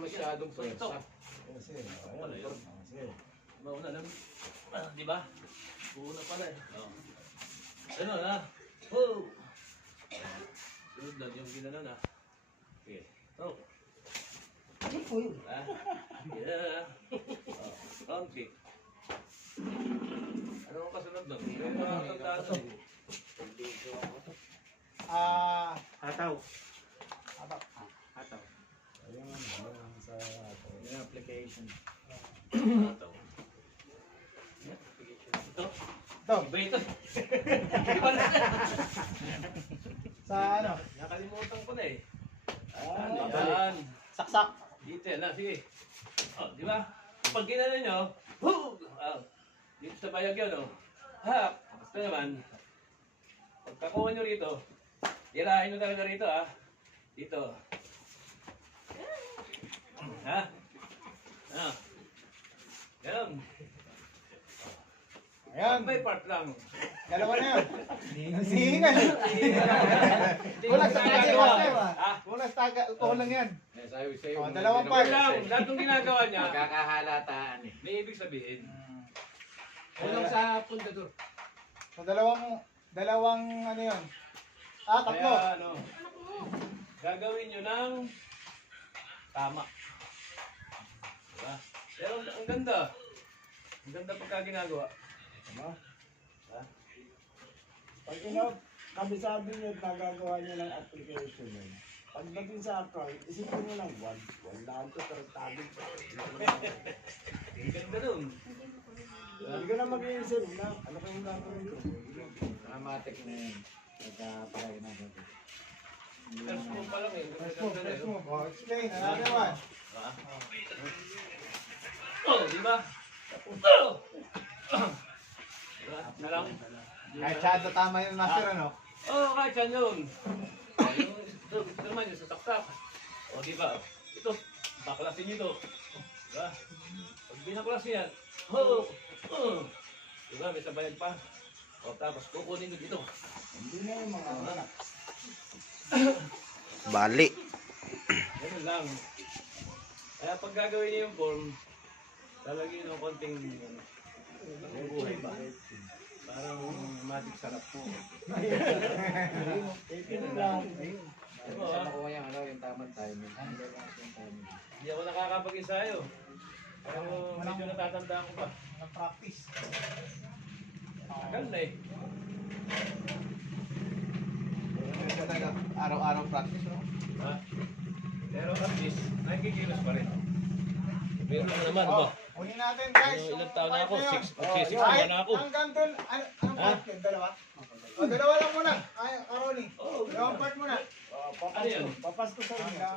masyadong pwersa. Kasi, Wala yun. Kasi, Mauna lang. Di ba? Buuna pala eh. Oh. Ano na? Oh! Sunod lang yung ginano na. Okay. Oh. Ano po yun? Ah. Yeah. Oh. Round kick. Ano ang kasunod doon? May mga tandaan doon. Hataw. ayun, ayun sa yung application. Ito. Ito. Iba ito. Sa ano? Nakalimutan ko na eh. Ah, Yan. Saksak. Dito yan. Sige. Oh, di ba? Pag ginano nyo, hug! Oh, dito sa bayag yun, oh. Hap! Ito naman. Pagkakuha nyo rito, tirahin nyo talaga rito, ah. Dito. Ha? Ah. Yan. Ayan. May part lang. Dalawa na yun. Hihingal. Wala sa Ginagawa. taga. Wala sa taga. Alcohol lang yan. Eh, sabi sa'yo, Oh, dalawang part Lang, lahat ng ginagawa niya, Magkakahalataan eh. may ibig sabihin. Kulang sa pundador. So, dalawang ano yun. Tatlo. Kaya ano, gagawin nyo ng tama. Diba? Pero ang ganda. Ang ganda pagka ginagawa. Diba? Ha? Pag sabi niyo at nagagawa niyo ng application yun, pagdating sa account, isipin mo lang, wala ito, pero tabi pa. Ang ganda dun. Hindi ka na mag-iisip na, ano kayong gagawin ko? Dramatic na yun. Pagkapalagay na ito. First move pa lang eh. First move, first move. Oh, explain. Another one. Diba? Oh, di ba? Oh! Diba? Na lang. Kahit shadow tama yung master, ano? Oh, kahit yan yun. Ito naman yung sasaksak. O, di ba? Ito, baklasin nyo ito. Diba? Pag binaklasin yan, oh! Oh! Diba, may sabayan pa. O, tapos kukunin nyo dito. Hindi na yung mga anak. Bali. Ganun lang. Kaya pag gagawin niyo yung form, talagyan ng konting buhay ba? Parang magic sarap po. Ito lang. Diba, Sa ah? makuha yung ano, yung tamang timing. Yung timing. Hindi ako nakakapag-ensayo. Pero medyo natatandaan ko pa. Ang practice. Tagal na eh. Araw-araw practice, no? Ha? Pero at least, nakikilos pa rin. Pero naman, Oh, ba? unin natin, guys. Ano, ilang taon na ako? Yung part 6 na yun. 6 Kahit na ako. hanggang doon, anong part yun? Dalawa? O, dalawa lang muna. Ay, Aroni. Dalawang part muna. Ano yun? Papasko sa inyo.